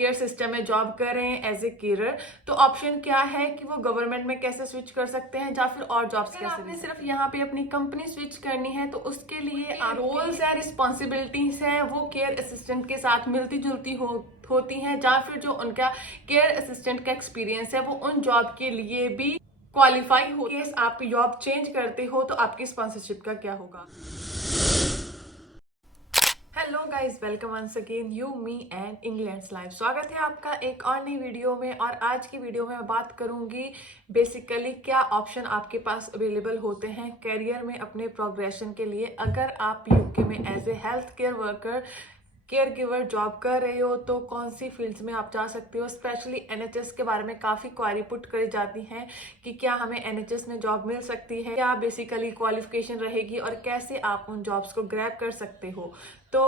Care system में job कर रहे हैं एज ए केयरर, तो ऑप्शन क्या है कि वो गवर्नमेंट में कैसे स्विच कर सकते हैं या फिर और जॉब्स कैसे। आपने सिर्फ यहाँ पे अपनी कंपनी स्विच करनी है तो उसके लिए रोल्स है, रिस्पॉन्सिबिलिटीज है, वो केयर असिस्टेंट के साथ मिलती जुलती होती हैं, या फिर जो उनका केयर असिस्टेंट का एक्सपीरियंस है वो उन जॉब के लिए भी क्वालिफाई हो। केस आप जॉब चेंज करते हो तो आपकी स्पॉन्सरशिप का क्या होगा। Hello guys, welcome once again you me and England's life. स्वागत है आपका एक और नई वीडियो में। और आज की वीडियो में मैं बात करूंगी बेसिकली क्या ऑप्शन आपके पास अवेलेबल होते हैं करियर में अपने प्रोग्रेशन के लिए। अगर आप यूके में as a health care worker care giver job कर रहे हो तो कौन सी फील्ड्स में आप जा सकते हो। स्पेशली एनएचएस के बारे में काफ़ी क्वारी पुट करी जाती हैं कि क्या हमें एनएचएस में जॉब मिल सकती है, क्या बेसिकली क्वालिफिकेशन रहेगी और कैसे आप उन जॉब्स को ग्रैब कर सकते हो। तो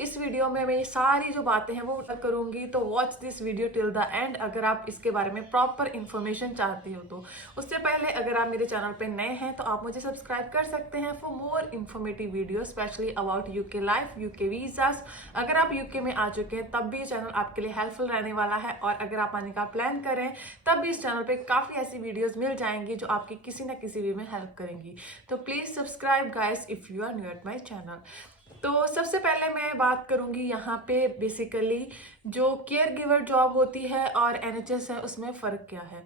इस वीडियो में मैं ये सारी जो बातें हैं वो करूंगी, तो watch this video till the end अगर आप इसके बारे में प्रॉपर इन्फॉर्मेशन चाहते हो तो। उससे पहले अगर आप मेरे चैनल पे नए हैं तो आप मुझे सब्सक्राइब कर सकते हैं for more informative video specially about UK life, UK visas. अगर आप यूके में आ चुके हैं तब भी ये चैनल आपके लिए हेल्पफुल रहने वाला है, और अगर आप आने का प्लान करें तब भी इस चैनल पे काफ़ी ऐसी वीडियोस मिल जाएंगी जो आपकी किसी ना किसी वे में हेल्प करेंगी। तो please subscribe guys if you are new at my channel. तो सबसे पहले मैं बात करूंगी यहाँ पे बेसिकली जो केयर गिवर जॉब होती है और एनएचएस है उसमें फ़र्क क्या है।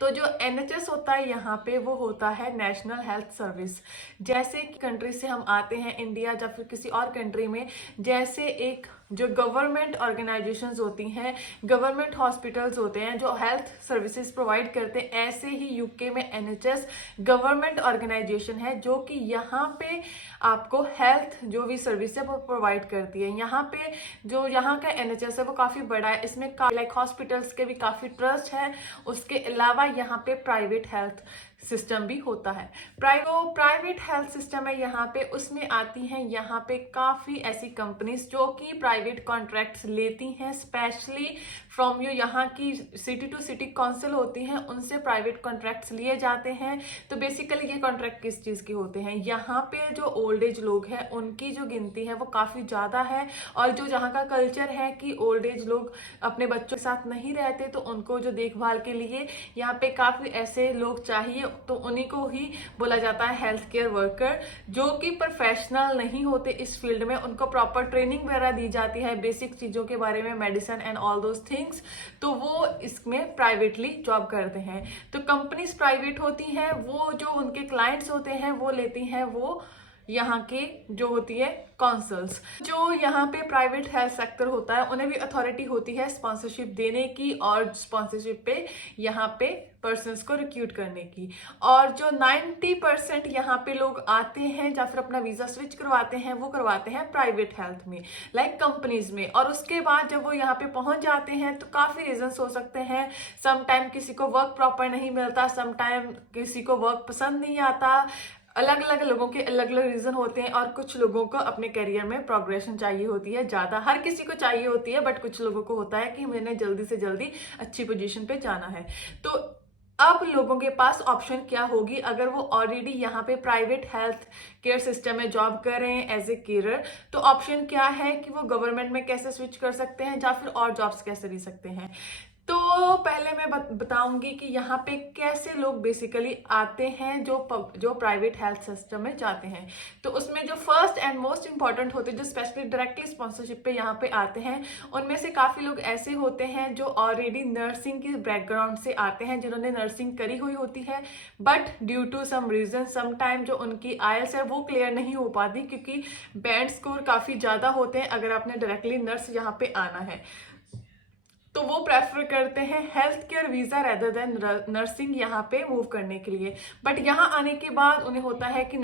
तो जो एनएचएस होता है यहाँ पे वो होता है नेशनल हेल्थ सर्विस। जैसे कि कंट्री से हम आते हैं इंडिया या फिर किसी और कंट्री में, जैसे एक जो गवर्नमेंट ऑर्गेनाइजेशंस होती हैं, गवर्नमेंट हॉस्पिटल्स होते हैं जो हेल्थ सर्विसेज प्रोवाइड करते हैं, ऐसे ही यूके में एनएचएस गवर्नमेंट ऑर्गेनाइजेशन है जो कि यहाँ पे आपको हेल्थ जो भी सर्विस है वो प्रोवाइड करती है। यहाँ पे जो यहाँ का एनएचएस है वो काफ़ी बड़ा है, इसमें लाइक हॉस्पिटल्स के भी काफ़ी ट्रस्ट है। उसके अलावा यहाँ पे प्राइवेट हेल्थ सिस्टम भी होता है। प्राइवेट हेल्थ सिस्टम है यहाँ पे, उसमें आती हैं यहाँ पे काफ़ी ऐसी कंपनीज जो कि प्राइवेट कॉन्ट्रैक्ट्स लेती हैं स्पेशली फ्रॉम यू। यहाँ की सिटी टू सिटी काउंसिल होती हैं, उनसे प्राइवेट कॉन्ट्रैक्ट्स लिए जाते हैं। तो बेसिकली ये कॉन्ट्रैक्ट किस चीज़ की होते हैं, यहाँ पे जो ओल्ड एज लोग हैं उनकी जो गिनती है वो काफ़ी ज़्यादा है, और जो यहाँ का कल्चर है कि ओल्ड एज लोग अपने बच्चों के साथ नहीं रहते, तो उनको जो देखभाल के लिए यहाँ पे काफ़ी ऐसे लोग चाहिए, तो उन्हीं को ही बोला जाता है हेल्थ केयर वर्कर, जो कि प्रोफेशनल नहीं होते इस फील्ड में। उनको प्रॉपर ट्रेनिंग वगैरह दी जाती है बेसिक चीज़ों के बारे में, medicine and all those things, तो वो इसमें प्राइवेटली जॉब करते हैं। तो कंपनीज प्राइवेट होती हैं, वो जो उनके क्लाइंट्स होते हैं वो लेती हैं वो यहाँ के जो होती है काउंसिल्स। जो यहाँ पे प्राइवेट हेल्थ सेक्टर होता है उन्हें भी अथॉरिटी होती है स्पॉन्सरशिप देने की, और स्पॉन्सरशिप पे यहाँ पे पर्सन्स को रिक्रूट करने की। और जो 90% यहाँ पे लोग आते हैं या फिर अपना वीज़ा स्विच करवाते हैं वो करवाते हैं प्राइवेट हेल्थ में, लाइक कंपनीज में। और उसके बाद जब वो यहाँ पे पहुँच जाते हैं तो काफ़ी रीजंस हो सकते हैं। समटाइम किसी को वर्क प्रॉपर नहीं मिलता, समटाइम किसी को वर्क पसंद नहीं आता, अलग अलग लोगों के अलग अलग रीजन होते हैं। और कुछ लोगों को अपने करियर में प्रोग्रेशन चाहिए होती है ज़्यादा, हर किसी को चाहिए होती है, बट कुछ लोगों को होता है कि मैंने जल्दी से जल्दी अच्छी पोजीशन पे जाना है। तो अब लोगों के पास ऑप्शन क्या होगी अगर वो ऑलरेडी यहाँ पे प्राइवेट हेल्थ केयर सिस्टम में जॉब कर रहे हैं एज ए केयरर, तो ऑप्शन क्या है कि वो गवर्नमेंट में कैसे स्विच कर सकते हैं या फिर और जॉब्स कैसे ले सकते हैं। तो पहले मैं बताऊंगी कि यहाँ पे कैसे लोग बेसिकली आते हैं जो प्राइवेट हेल्थ सिस्टम में जाते हैं। तो उसमें जो फर्स्ट एंड मोस्ट इंपॉर्टेंट होते हैं जो स्पेशली डायरेक्टली स्पॉन्सरशिप पे यहाँ पे आते हैं, उनमें से काफ़ी लोग ऐसे होते हैं जो ऑलरेडी नर्सिंग की बैकग्राउंड से आते हैं, जिन्होंने नर्सिंग करी हुई होती है, but due to some reason sometime जो उनकी आईएलटीएस है वो क्लियर नहीं हो पाती, क्योंकि बैंड स्कोर काफ़ी ज़्यादा होते हैं अगर आपने डायरेक्टली नर्स यहाँ पे आना है। तो वो प्रेफर करते हैं health care visa rather than nursing यहाँ पे मूव करने के लिए। बट यहाँ आने के बाद उन्हें होता है कि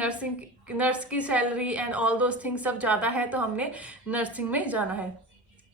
नर्स की salary and all those things सब ज़्यादा है, तो हमने नर्सिंग में जाना है।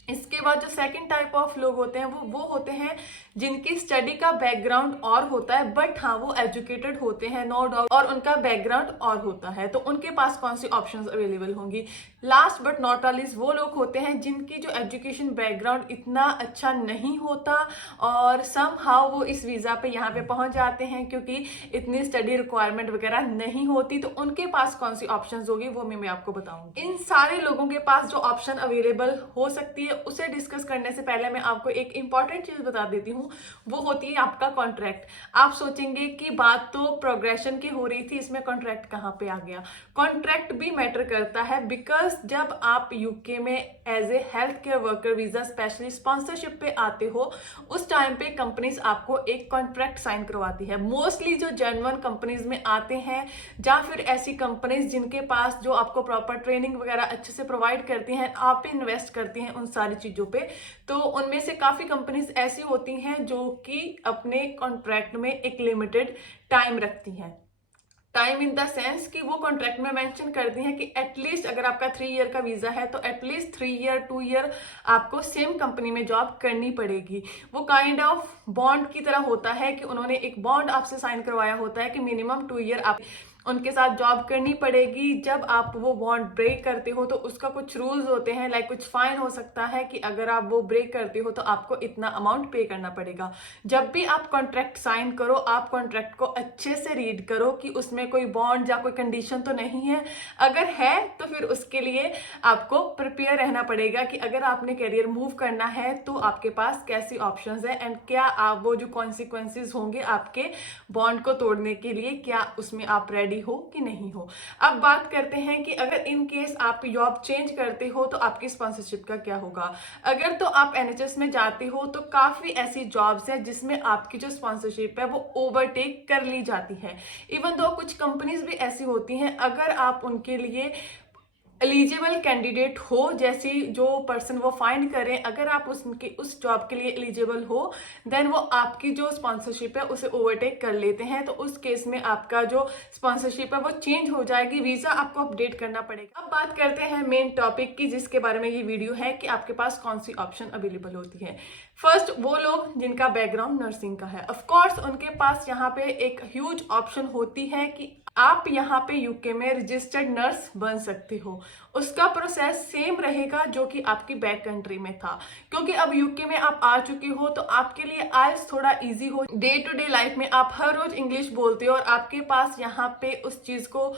इसके बाद जो सेकंड टाइप ऑफ लोग होते हैं वो होते हैं जिनकी स्टडी का बैकग्राउंड और होता है, बट हाँ वो एजुकेटेड होते हैं नो डाउट, और उनका बैकग्राउंड और होता है। तो उनके पास कौन सी ऑप्शंस अवेलेबल होंगी। लास्ट बट नॉट लीस्ट वो लोग होते हैं जिनकी जो एजुकेशन बैकग्राउंड इतना अच्छा नहीं होता, और सम हाउ वो इस वीज़ा पे यहाँ पे पहुँच जाते हैं क्योंकि इतनी स्टडी रिक्वायरमेंट वगैरह नहीं होती। तो उनके पास कौन सी ऑप्शंस होगी वो मैं आपको बताऊंगी। इन सारे लोगों के पास जो ऑप्शन अवेलेबल हो सकती है है उसे डिस्कस करने से पहले मैं आपको एक इंपॉर्टेंट चीज बता देती हूँ, वो होती है आपका कॉन्ट्रैक्ट। आप सोचेंगे कि बात तो प्रोग्रेशन की हो रही थी, इसमें कॉन्ट्रैक्ट कहाँ पे आ गया। कॉन्ट्रैक्ट भी मैटर करता है, बिकॉज जब आप यूके में as a health care worker visa specially sponsorship पे आते हो, उस टाइम पे कंपनीज आपको एक कॉन्ट्रैक्ट साइन करवाती है। मोस्टली जो जेन्युइन कंपनीज में आते हैं या फिर ऐसी कंपनीज जिनके पास जो आपको प्रॉपर ट्रेनिंग वगैरह अच्छे से प्रोवाइड करती हैं, आप इन्वेस्ट करती हैं उन सारी चीजों पे, तो उनमें से काफी कंपनीज ऐसी होती हैं जो कि अपने कॉन्ट्रैक्ट में एक लिमिटेड टाइम रखती हैं। टाइम इन द सेंस कि वो कॉन्ट्रैक्ट में मेंशन करती हैं कि एटलीस्ट अगर आपका 3 ईयर का वीजा है तो एटलीस्ट 3 ईयर 2 ईयर आपको सेम कंपनी में जॉब करनी पड़ेगी। वो काइंड ऑफ बॉन्ड की तरह होता है कि उन्होंने एक बॉन्ड आपसे साइन करवाया होता है कि मिनिमम 2 ईयर आप उनके साथ जॉब करनी पड़ेगी। जब आप वो बॉन्ड ब्रेक करते हो तो उसका कुछ रूल्स होते हैं, लाइक कुछ फाइन हो सकता है कि अगर आप वो ब्रेक करते हो तो आपको इतना अमाउंट पे करना पड़ेगा। जब भी आप कॉन्ट्रैक्ट साइन करो, आप कॉन्ट्रैक्ट को अच्छे से रीड करो कि उसमें कोई बॉन्ड या कोई कंडीशन तो नहीं है। अगर है तो फिर उसके लिए आपको प्रिपेयर रहना पड़ेगा कि अगर आपने करियर मूव करना है तो आपके पास कैसी ऑप्शंस है एंड क्या आप वो जो कॉन्सिक्वेंसेज होंगे आपके बॉन्ड को तोड़ने के लिए, क्या उसमें आप रेडी हो कि नहीं हो। अब बात करते हैं कि अगर इन केस आप जॉब चेंज करते हो तो आपकी स्पॉन्सरशिप का क्या होगा। अगर तो आप एनएचएस में जाते हो तो काफी ऐसी जॉब्स हैं जिसमें आपकी जो स्पॉन्सरशिप है वो ओवरटेक कर ली जाती है। इवन दो कुछ कंपनीज भी ऐसी होती हैं, अगर आप उनके लिए एलिजिबल कैंडिडेट हो, जैसी जो पर्सन वो फाइंड करें, अगर आप उस जॉब के लिए एलिजिबल हो, देन वो आपकी जो स्पॉन्सरशिप है उसे ओवरटेक कर लेते हैं। तो उस केस में आपका जो स्पॉन्सरशिप है वो चेंज हो जाएगी, वीजा आपको अपडेट करना पड़ेगा। अब बात करते हैं मेन टॉपिक की, जिसके बारे में ये वीडियो है कि आपके पास कौन सी ऑप्शन अवेलेबल होती है। फर्स्ट, वो लोग जिनका बैकग्राउंड नर्सिंग का है, ऑफ कोर्स उनके पास यहाँ पे एक ह्यूज ऑप्शन होती है कि आप यहाँ पे यूके में रजिस्टर्ड नर्स बन सकते हो। उसका प्रोसेस सेम रहेगा जो कि आपकी बैक कंट्री में था, क्योंकि अब यूके में आप आ चुके हो तो आपके लिए आइल्स थोड़ा इजी हो। डे टू डे लाइफ में आप हर रोज इंग्लिश बोलते हो और आपके पास यहाँ पे उस चीज को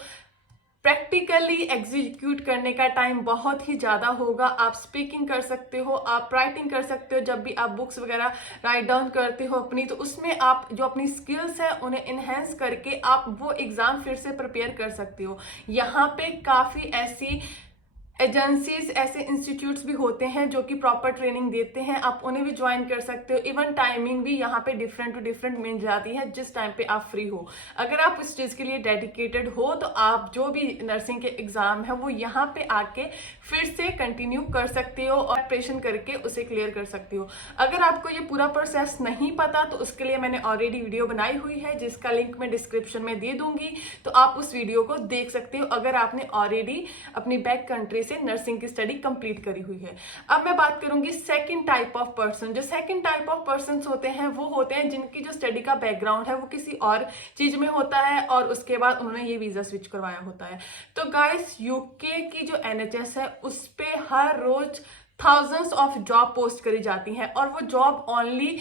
प्रैक्टिकली एग्जीक्यूट करने का टाइम बहुत ही ज्यादा होगा। आप स्पीकिंग कर सकते हो, आप राइटिंग कर सकते हो, जब भी आप बुक्स वगैरह राइट डाउन करते हो अपनी, तो उसमें आप जो अपनी स्किल्स है उन्हें इनहेंस करके आप वो एग्जाम फिर से प्रिपेयर कर सकते हो। यहाँ पे काफी ऐसी एजेंसीज, ऐसे इंस्टीट्यूट्स भी होते हैं जो कि प्रॉपर ट्रेनिंग देते हैं, आप उन्हें भी ज्वाइन कर सकते हो। इवन टाइमिंग भी यहाँ पे डिफरेंट टू डिफरेंट मिल जाती है जिस टाइम पे आप फ्री हो। अगर आप इस चीज के लिए डेडिकेटेड हो तो आप जो भी नर्सिंग के एग्जाम है वो यहाँ पे आके फिर से कंटिन्यू कर सकते हो और प्रिपरेशन करके उसे क्लियर कर सकते हो। अगर आपको ये पूरा प्रोसेस नहीं पता तो उसके लिए मैंने ऑलरेडी वीडियो बनाई हुई है जिसका लिंक मैं डिस्क्रिप्शन में दे दूंगी, तो आप उस वीडियो को देख सकते हो अगर आपने ऑलरेडी अपनी बैक कंट्री से नर्सिंग की स्टडी कंप्लीट करी हुई है। अब मैं बात करूंगी सेकंड टाइप ऑफ पर्सन। जो सेकंड टाइप ऑफ पर्सन होते हैं वो होते हैं जिनकी जो स्टडी का बैकग्राउंड है वो किसी और चीज में होता है और उसके बाद उन्होंने ये वीजा स्विच करवाया होता है। तो गाइस, यूके की जो एनएचएस है उस पे हर रोज थाउजेंड्स ऑफ जॉब पोस्ट करी जाती हैं और वो जॉब ओनली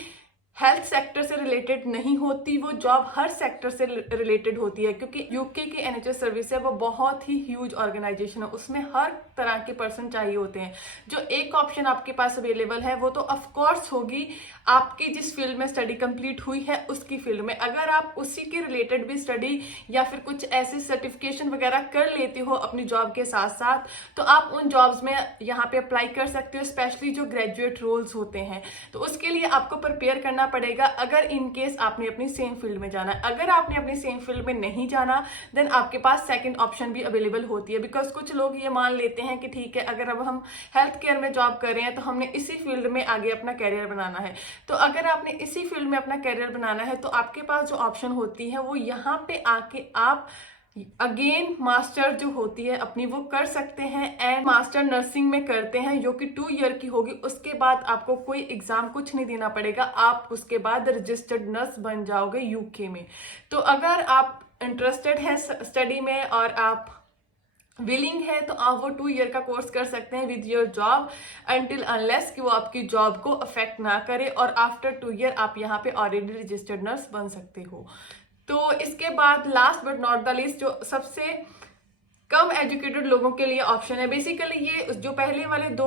हेल्थ सेक्टर से रिलेटेड नहीं होती, वो जॉब हर सेक्टर से रिलेटेड होती है, क्योंकि यूके की एनएचएस सर्विस है वो बहुत ही ह्यूज ऑर्गेनाइजेशन है, उसमें हर तरह के पर्सन चाहिए होते हैं। जो एक ऑप्शन आपके पास अवेलेबल है वो तो ऑफ कोर्स होगी आपकी जिस फील्ड में स्टडी कंप्लीट हुई है उसकी फील्ड में। अगर आप उसी के रिलेटेड भी स्टडी या फिर कुछ ऐसे सर्टिफिकेशन वगैरह कर लेते हो अपनी जॉब के साथ साथ, तो आप उन जॉब्स में यहाँ पे अप्लाई कर सकते हो, स्पेशली जो ग्रेजुएट रोल्स होते हैं। तो उसके लिए आपको प्रिपेयर करना पड़ेगा अगर इन केस आपने अपनी सेम फील्ड में जाना है। अगर आपने अपनी सेम फील्ड में नहीं जाना देन आपके पास सेकंड ऑप्शन भी अवेलेबल होती है, बिकॉज कुछ लोग ये मान लेते हैं कि ठीक है अगर अब हम हेल्थ केयर में जॉब कर रहे हैं तो हमने इसी फील्ड में आगे अपना कैरियर बनाना है। तो अगर आपने इसी फील्ड में अपना कैरियर बनाना है तो आपके पास जो ऑप्शन होती है वो यहाँ पे आके आप अगेन मास्टर जो होती है अपनी वो कर सकते हैं एंड मास्टर नर्सिंग में करते हैं जो कि 2 ईयर की होगी। उसके बाद आपको कोई एग्जाम कुछ नहीं देना पड़ेगा, आप उसके बाद रजिस्टर्ड नर्स बन जाओगे यूके में। तो अगर आप इंटरेस्टेड हैं स्टडी में और आप विलिंग है तो आप वो 2 ईयर का कोर्स कर सकते हैं with your job until unless कि वो आपकी जॉब को अफेक्ट ना करे, और आफ्टर 2 ईयर आप यहाँ पे ऑलरेडी रजिस्टर्ड नर्स बन सकते हो। तो इसके बाद last but not the least, जो सबसे कम एजुकेटेड लोगों के लिए ऑप्शन है, बेसिकली ये जो पहले वाले 2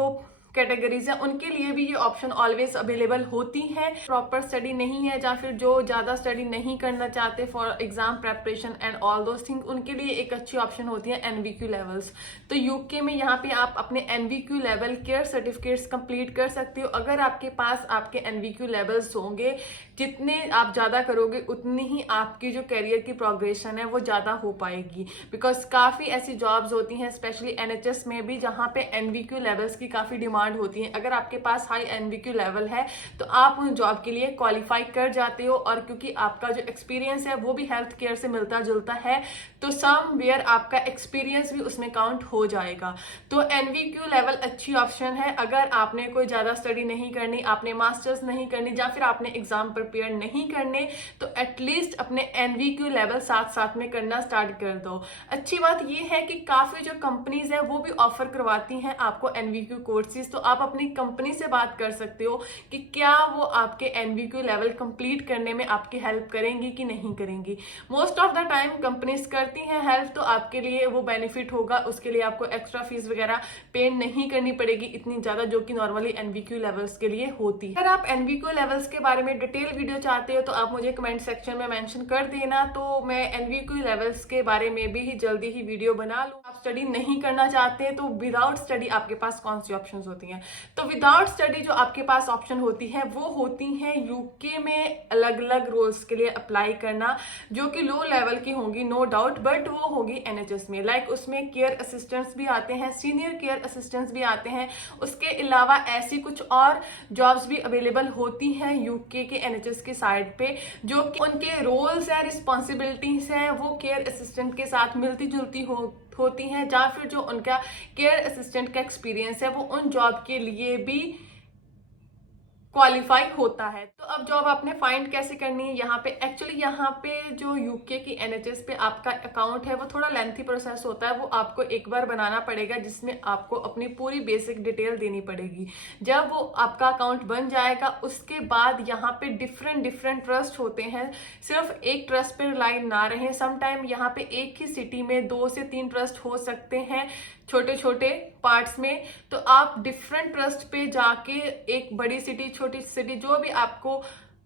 कैटेगरीज हैं उनके लिए भी ये ऑप्शन ऑलवेज अवेलेबल होती हैं। प्रॉपर स्टडी नहीं है या फिर जो ज़्यादा स्टडी नहीं करना चाहते for exam preparation and all those thing, उनके लिए एक अच्छी ऑप्शन होती है NVQ लेवल्स। तो यूके में यहाँ पे आप अपने NVQ level care certificates complete कर सकते हो। अगर आपके पास आपके NVQ लेवल्स होंगे, जितने आप ज़्यादा करोगे उतनी ही आपकी जो करियर की प्रोग्रेशन है वो ज़्यादा हो पाएगी। बिकॉज काफ़ी ऐसी जॉब्स होती हैं स्पेशली NHS में भी जहाँ पे NVQ लेवल्स की काफ़ी डिमांड होती है। अगर आपके पास हाई NVQ लेवल है तो आप उन जॉब के लिए क्वालिफाई कर जाते हो, और क्योंकि आपका जो एक्सपीरियंस है वो भी हेल्थ केयर से मिलता जुलता है तो समवेयर आपका एक्सपीरियंस भी उसमें काउंट हो जाएगा। तो NVQ लेवल अच्छी ऑप्शन है। अगर आपने कोई ज़्यादा स्टडी नहीं करनी, आपने मास्टर्स नहीं करनी या फिर आपने एग्जाम प्रिपेयर नहीं करने, तो एटलीस्ट अपने NVQ लेवल साथ साथ में करना स्टार्ट कर दो। अच्छी बात यह है कि काफ़ी जो कंपनीज है वो भी ऑफर करवाती हैं आपको NVQ कोर्सेज, तो आप अपनी कंपनी से बात कर सकते हो कि क्या वो आपके NVQ लेवल कंप्लीट करने में आपकी हेल्प करेंगी कि नहीं करेंगी। Most of the time companies करती हैं हेल्प, तो आपके लिए वो बेनिफिट होगा। उसके लिए आपको एक्स्ट्रा फीस वगैरह पे नहीं करनी पड़ेगी इतनी ज़्यादा, जो कि नॉर्मली NVQ लेवल्स के लिए होती है। अगर आप NVQ लेवल्स के बारे में डिटेल वीडियो चाहते हो तो आप मुझे कमेंट सेक्शन में मेंशन कर देना, तो मैं NVQ लेवल्स के बारे में भी जल्दी ही वीडियो बना लूँ। आप स्टडी नहीं करना चाहते तो विदाउट स्टडी आपके पास कौन सी ऑप्शन होती हैं? तो विदाउट स्टडी जो आपके पास ऑप्शन होती है वो होती है यूके में अलग अलग रोल्स के लिए अप्लाई करना, जो कि लो लेवल की होंगी नो डाउट, बट वो होगी NHS में। लाइक उसमें केयर असिस्टेंट्स भी आते हैं, सीनियर केयर असिस्टेंट्स भी आते हैं। उसके अलावा ऐसी कुछ और जॉब्स भी अवेलेबल होती हैं यूके के NHS की साइड पे, जो कि उनके रोल्स है, रिस्पॉन्सिबिलिटीज हैं वो केयर असिस्टेंट के साथ मिलती जुलती होती हैं, या फिर जो उनका केयर असिस्टेंट का एक्सपीरियंस है वो उन जॉब के लिए भी क्वालिफाई होता है। तो अब जॉब आपने फाइंड कैसे करनी है यहाँ पे? एक्चुअली यहाँ पे जो यूके की NHS पे आपका अकाउंट है वो थोड़ा लेंथी प्रोसेस होता है। वो आपको एक बार बनाना पड़ेगा जिसमें आपको अपनी पूरी बेसिक डिटेल देनी पड़ेगी। जब वो आपका अकाउंट बन जाएगा उसके बाद यहाँ पे डिफरेंट ट्रस्ट होते हैं। सिर्फ एक ट्रस्ट पे रिलाई ना रहें। समटाइम यहाँ पे एक ही सिटी में 2 से 3 ट्रस्ट हो सकते हैं छोटे छोटे पार्ट्स में, तो आप डिफरेंट ट्रस्ट पे जाके एक बड़ी सिटी छोटी सिटी जो भी आपको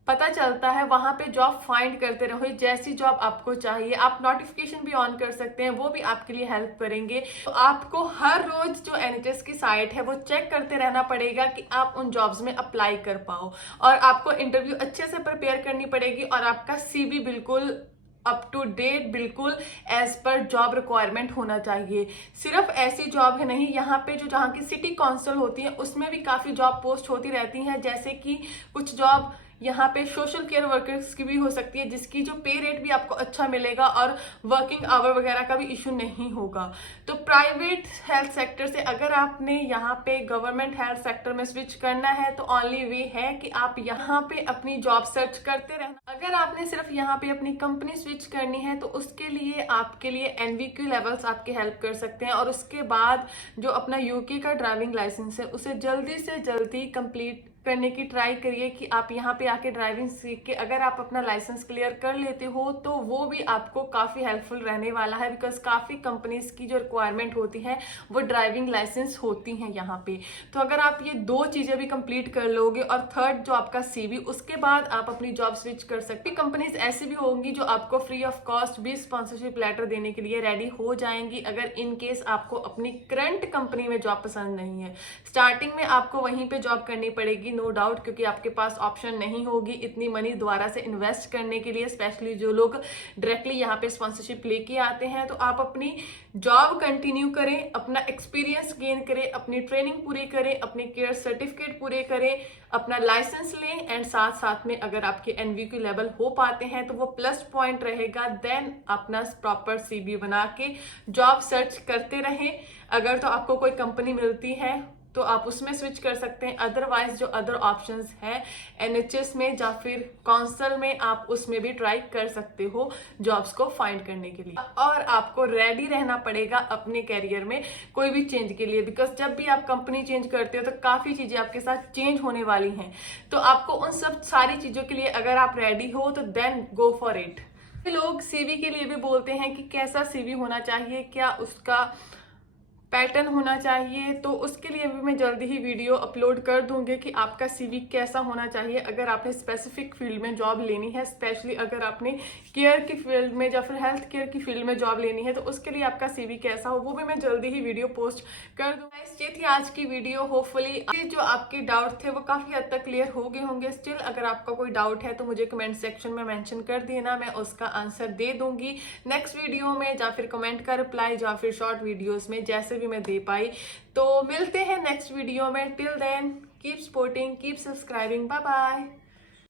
पता चलता है वहां पे जॉब फाइंड करते रहो। जैसी जॉब आपको चाहिए आप नोटिफिकेशन भी ऑन कर सकते हैं, वो भी आपके लिए हेल्प करेंगे। तो आपको हर रोज जो NHS की साइट है वो चेक करते रहना पड़ेगा कि आप उन जॉब्स में अप्लाई कर पाओ, और आपको इंटरव्यू अच्छे से प्रिपेयर करनी पड़ेगी, और आपका CV बिल्कुल अप टू डेट, बिल्कुल एज पर जॉब रिक्वायरमेंट होना चाहिए। सिर्फ ऐसी जॉब है नहीं, यहाँ पे जो जहाँ की सिटी काउंसिल होती है उसमें भी काफ़ी जॉब पोस्ट होती रहती हैं। जैसे कि कुछ जॉब यहाँ पे सोशल केयर वर्कर्स की भी हो सकती है, जिसकी जो पे रेट भी आपको अच्छा मिलेगा और वर्किंग आवर वगैरह का भी इशू नहीं होगा। तो प्राइवेट हेल्थ सेक्टर से अगर आपने यहाँ पे गवर्नमेंट हेल्थ सेक्टर में स्विच करना है तो ओनली वे है कि आप यहाँ पे अपनी जॉब सर्च करते रहना। अगर आपने सिर्फ यहाँ पे अपनी कंपनी स्विच करनी है तो उसके लिए आपके लिए NVQ लेवल्स आपकी हेल्प कर सकते हैं। और उसके बाद जो अपना यूके का ड्राइविंग लाइसेंस है उसे जल्दी से जल्दी कंप्लीट करने की ट्राई करिए कि आप यहाँ पे आके ड्राइविंग सीख के अगर आप अपना लाइसेंस क्लियर कर लेते हो तो वो भी आपको काफ़ी हेल्पफुल रहने वाला है। बिकॉज काफ़ी कंपनीज की जो रिक्वायरमेंट होती है वो ड्राइविंग लाइसेंस होती हैं यहाँ पे। तो अगर आप ये 2 चीज़ें भी कंप्लीट कर लोगे और थर्ड जो आपका CV, उसके बाद आप अपनी जॉब स्विच कर सकते। कंपनीज ऐसी भी होंगी जो आपको फ्री ऑफ कॉस्ट भी स्पॉन्सरशिप लेटर देने के लिए रेडी हो जाएंगी, अगर इन केस आपको अपनी करंट कंपनी में जॉब पसंद नहीं है। स्टार्टिंग में आपको वहीं पे जॉब करनी पड़ेगी नो डाउट, क्योंकि आपके पास ऑप्शन नहीं होगी इतनी मनी दोबारा से इन्वेस्ट करने के लिए, स्पेशली जो लोग डायरेक्टली यहाँ पे स्पॉन्सरशिप लेके आते हैं। तो आप अपनी जॉब कंटिन्यू करें, अपना एक्सपीरियंस गेन करें, अपनी ट्रेनिंग पूरी करें, अपने केयर सर्टिफिकेट पूरे करें, अपना लाइसेंस लें, एंड साथ साथ में अगर आपके NVQ लेवल हो पाते हैं तो वो प्लस पॉइंट रहेगा। देन अपना प्रॉपर CV बना के जॉब सर्च करते रहें। अगर तो आपको कोई कंपनी मिलती है तो आप उसमें स्विच कर सकते हैं, अदरवाइज जो अदर ऑप्शंस है NHS में या फिर काउंसिल में आप उसमें भी ट्राई कर सकते हो जॉब्स को फाइंड करने के लिए। और आपको रेडी रहना पड़ेगा अपने कैरियर में कोई भी चेंज के लिए, बिकॉज जब भी आप कंपनी चेंज करते हो तो काफ़ी चीज़ें आपके साथ चेंज होने वाली हैं। तो आपको उन सब सारी चीज़ों के लिए अगर आप रेडी हो तो देन गो फॉर इट। लोग CV के लिए भी बोलते हैं कि कैसा CV होना चाहिए, क्या उसका पैटर्न होना चाहिए। तो उसके लिए भी मैं जल्दी ही वीडियो अपलोड कर दूंगी कि आपका सीवी कैसा होना चाहिए अगर आपने स्पेसिफिक फील्ड में जॉब लेनी है, स्पेशली अगर आपने केयर की फील्ड में या फिर हेल्थ केयर की फील्ड में जॉब लेनी है तो उसके लिए आपका सीवी कैसा हो, वो भी मैं जल्दी ही वीडियो पोस्ट कर दूंगा। ये थी आज की वीडियो। होपफुली जो आपके डाउट थे वो काफी हद तक क्लियर हो गए होंगे। स्टिल अगर आपका कोई डाउट है तो मुझे कमेंट सेक्शन में मेंशन कर देना, मैं उसका आंसर दे दूंगी नेक्स्ट वीडियो में, या फिर कमेंट का रिप्लाई, या फिर शॉर्ट वीडियोस में, जैसे भी मैं दे पाई। तो मिलते हैं नेक्स्ट वीडियो में। Till then keep supporting, keep subscribing, bye bye.